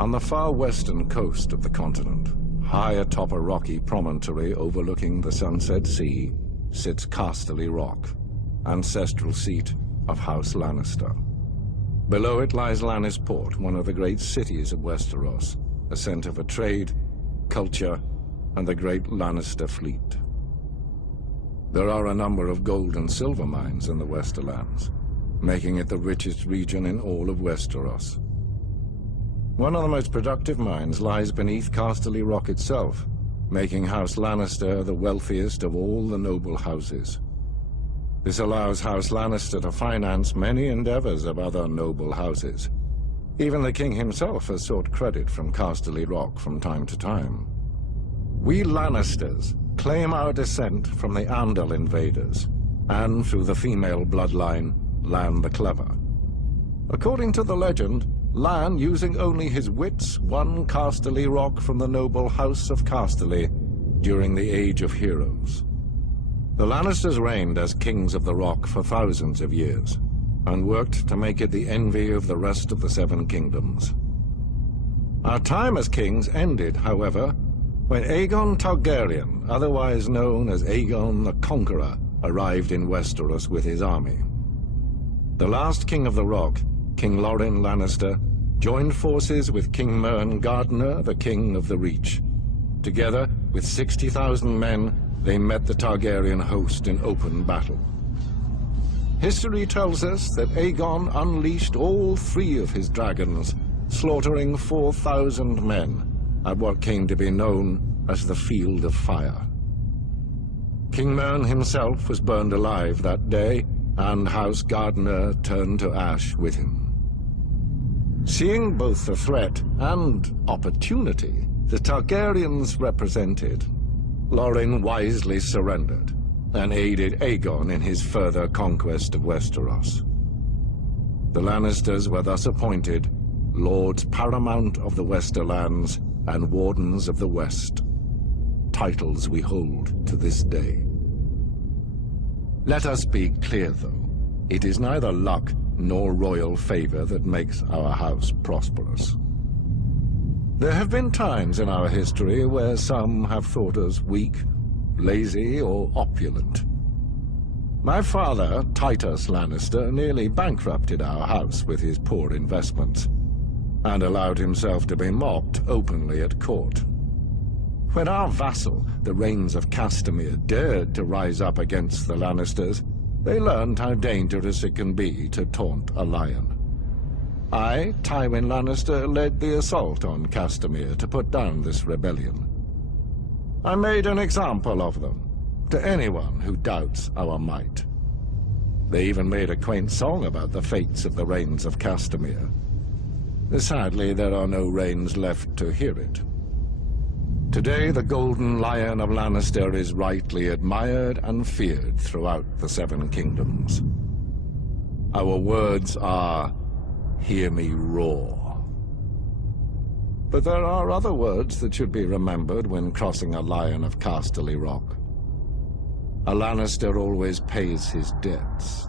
On the far western coast of the continent, high atop a rocky promontory overlooking the Sunset Sea, sits Casterly Rock, ancestral seat of House Lannister. Below it lies Lannisport, one of the great cities of Westeros, a center for trade, culture, and the great Lannister fleet. There are a number of gold and silver mines in the Westerlands, making it the richest region in all of Westeros. One of the most productive mines lies beneath Casterly Rock itself, making House Lannister the wealthiest of all the noble houses. This allows House Lannister to finance many endeavors of other noble houses. Even the king himself has sought credit from Casterly Rock from time to time. We Lannisters claim our descent from the Andal invaders, and through the female bloodline, Lann the Clever. According to the legend, Lann, using only his wits, won Casterly Rock from the noble House of Casterly during the Age of Heroes. The Lannisters reigned as kings of the Rock for thousands of years, and worked to make it the envy of the rest of the Seven Kingdoms. Our time as kings ended, however, when Aegon Targaryen, otherwise known as Aegon the Conqueror, arrived in Westeros with his army. The last king of the Rock, King Loren Lannister, joined forces with King Mern Gardener, the king of the Reach. Together, with 60,000 men, they met the Targaryen host in open battle. History tells us that Aegon unleashed all 3 of his dragons, slaughtering 4,000 men at what came to be known as the Field of Fire. King Mern himself was burned alive that day, and House Gardener turned to ash with him. Seeing both the threat and opportunity the Targaryens represented, Loren wisely surrendered and aided Aegon in his further conquest of Westeros. The Lannisters were thus appointed Lords Paramount of the Westerlands and Wardens of the West, titles we hold to this day. Let us be clear, though. It is neither luck nor royal favor that makes our house prosperous. There have been times in our history where some have thought us weak, lazy, or opulent. My father, Titus Lannister, nearly bankrupted our house with his poor investments, and allowed himself to be mocked openly at court. When our vassal, the Rains of Castamere, dared to rise up against the Lannisters, they learned how dangerous it can be to taunt a lion. I, Tywin Lannister, led the assault on Castamere to put down this rebellion. I made an example of them, to anyone who doubts our might. They even made a quaint song about the fates of the Rains of Castamere. Sadly, there are no Rains left to hear it. Today, the Golden Lion of Lannister is rightly admired and feared throughout the Seven Kingdoms. Our words are, "Hear me roar." But there are other words that should be remembered when crossing a lion of Casterly Rock. A Lannister always pays his debts.